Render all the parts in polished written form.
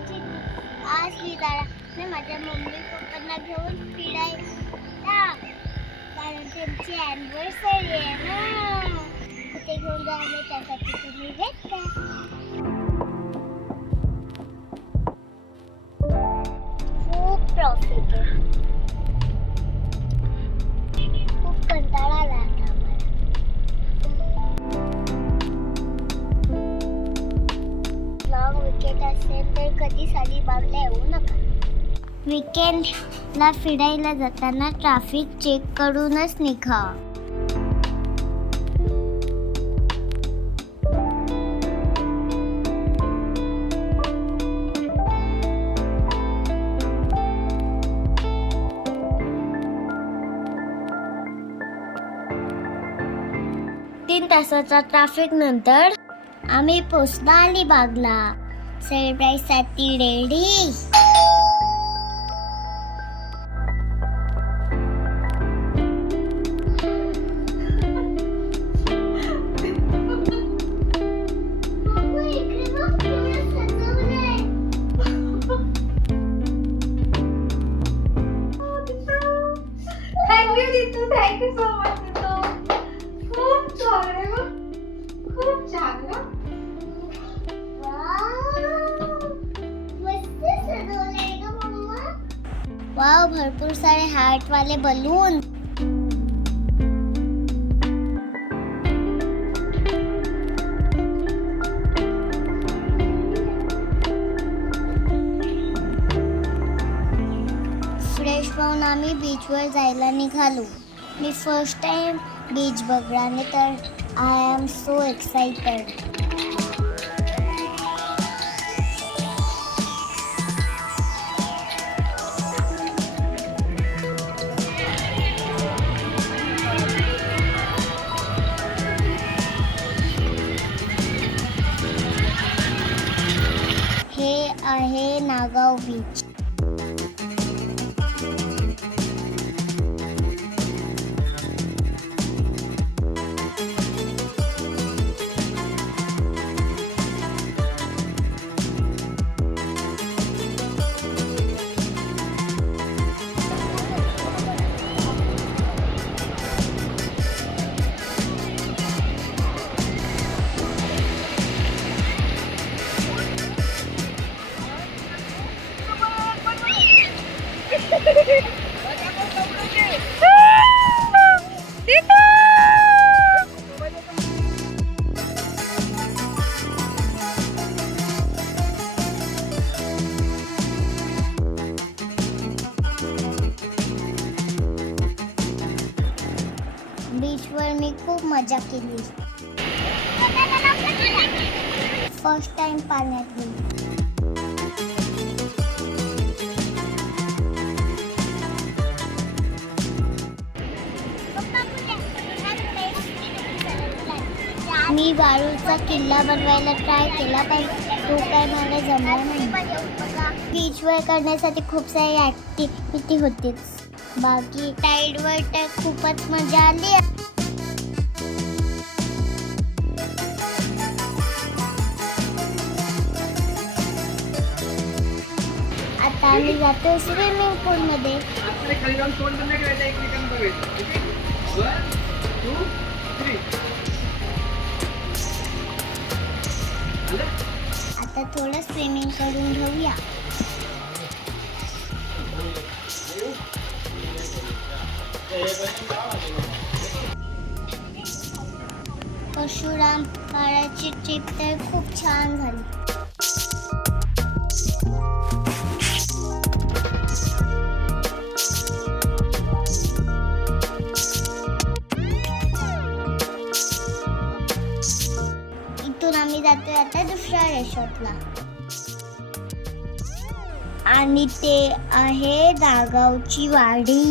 आज लिहिताना मी माझ्या मम्मी पप्पांना घेऊन फिरायला, कारण त्यांची अॅनिव्हर्सरी आहे ना. कुठे घेऊन जायला त्यासाठी तुम्ही वेट करा. खूप ट्रॉफिक आहे, खूप कंटाळा आला आता आम्हाला. लॉंग विकेट असेल तर कधीच अलिबागला येऊ नका. वीकेंडला फिरायला जाताना ट्रॅफिक चेक करूनच निघा. तीन तासाचा ट्रॅफिक नंतर आम्ही पोहोचलो अलिबागला. सरप्राईज साठी रेडी. Thank you so much. खूप छान आहे बघ, खूप छान ना. वाव, भरपूर सारे हार्ट वाले बलून. फ्रेश होऊन आम्ही बीचवर जायला निघालो. मी फर्स्ट टाइम बीच बघणार तर आय एम सो एक्साइटेड. हे आहे नागाव बीच. बीचवर मी खूप मजा केली. फर्स्ट टाइम पाण्यात गेली. मी वाळूचा किल्ला बनवायला ट्राय केला, पण तो काय मला जमला नाही. बीचवर करण्यासाठी खूप सारी ॲक्टिव्हिटी होतीच. बाकी टाईडवर तर खूपच मजा आली. आता आम्ही जातो स्विमिंग पूलमध्ये. आता थोडं स्विमिंग करून घेऊया. परशुराम पाडाची ट्रिप तर खूप छान झाली. इथून आम्ही जातोय आता दुसऱ्या रिसॉर्टला, आणि ते आहे नागावची वाडी.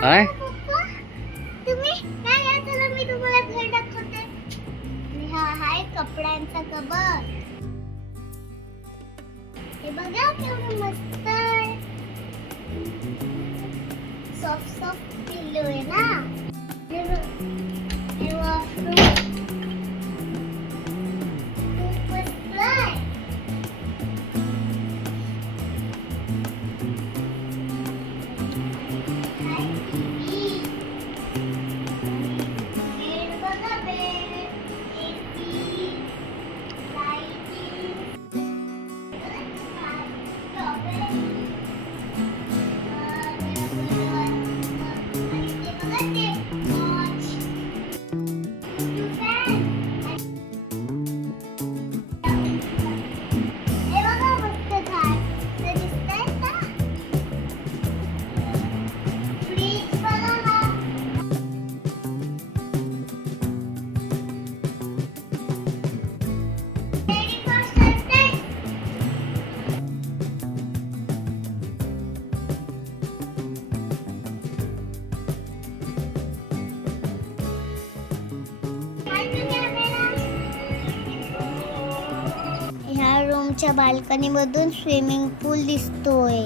काय कबर. हे बघा केवढं मस्त आहे. सॉफ्ट पिल्लो आहे ना. हे वॉशरूम खूप मस्त आहे. ह्या रूमच्या बाल्कनी मधून स्विमिंग पूल दिसतोय.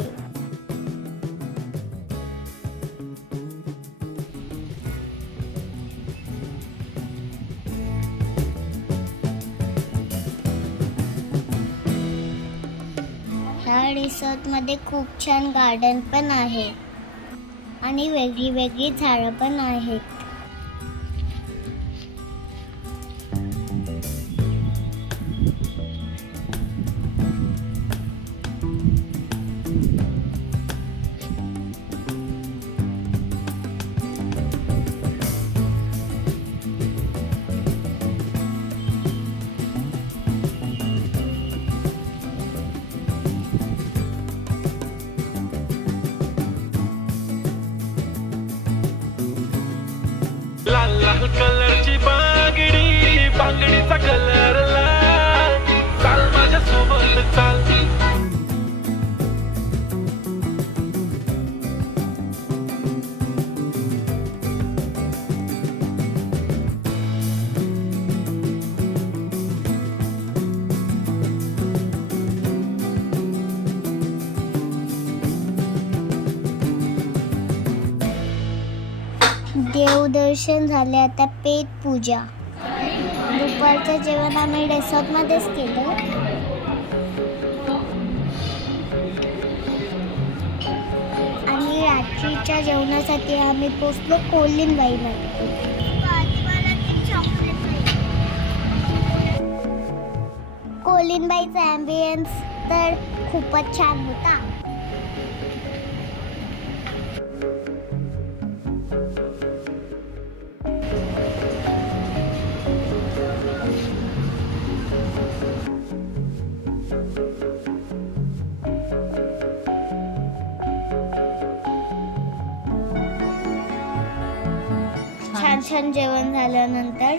ह्या रिसॉर्ट मध्ये खूप छान गार्डन पण आहे आणि वेगळी वेगळी झाडं पण आहेत. लाल लाल कलरची बांगडी, बांगडीचा कलर लाल. चाल माझ्या सोबत चाल. देवदर्शन झाले. आता पेट पूजा. दुपारचं जेवण आम्ही रिसॉर्ट मध्येच केलं. आणि रात्रीच्या जेवणासाठी आम्ही पोचलो कोलिनबाईमध्ये. कोलिनबाईचा ॲम्बियन्स तर खूपच छान होता. छान जेवण झाल्यानंतर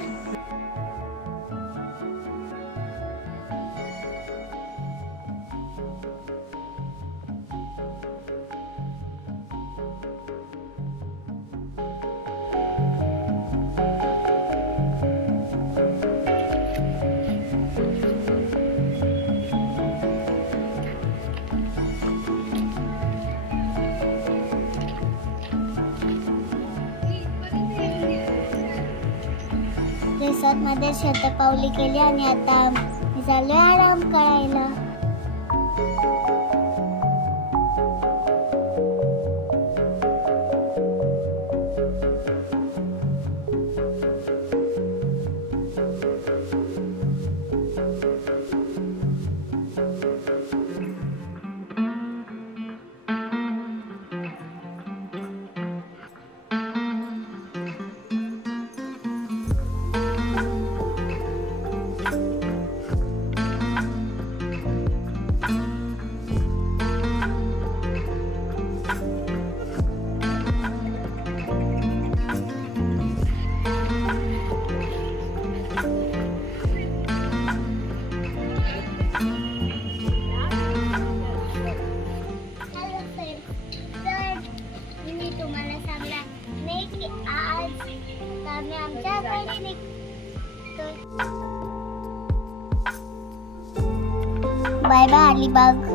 रिसॉर्ट मध्ये शतपावली केली आणि आता चाललोय आराम करायला. आम्ही आमच्या घरी निघतो. Bye bye Alibag.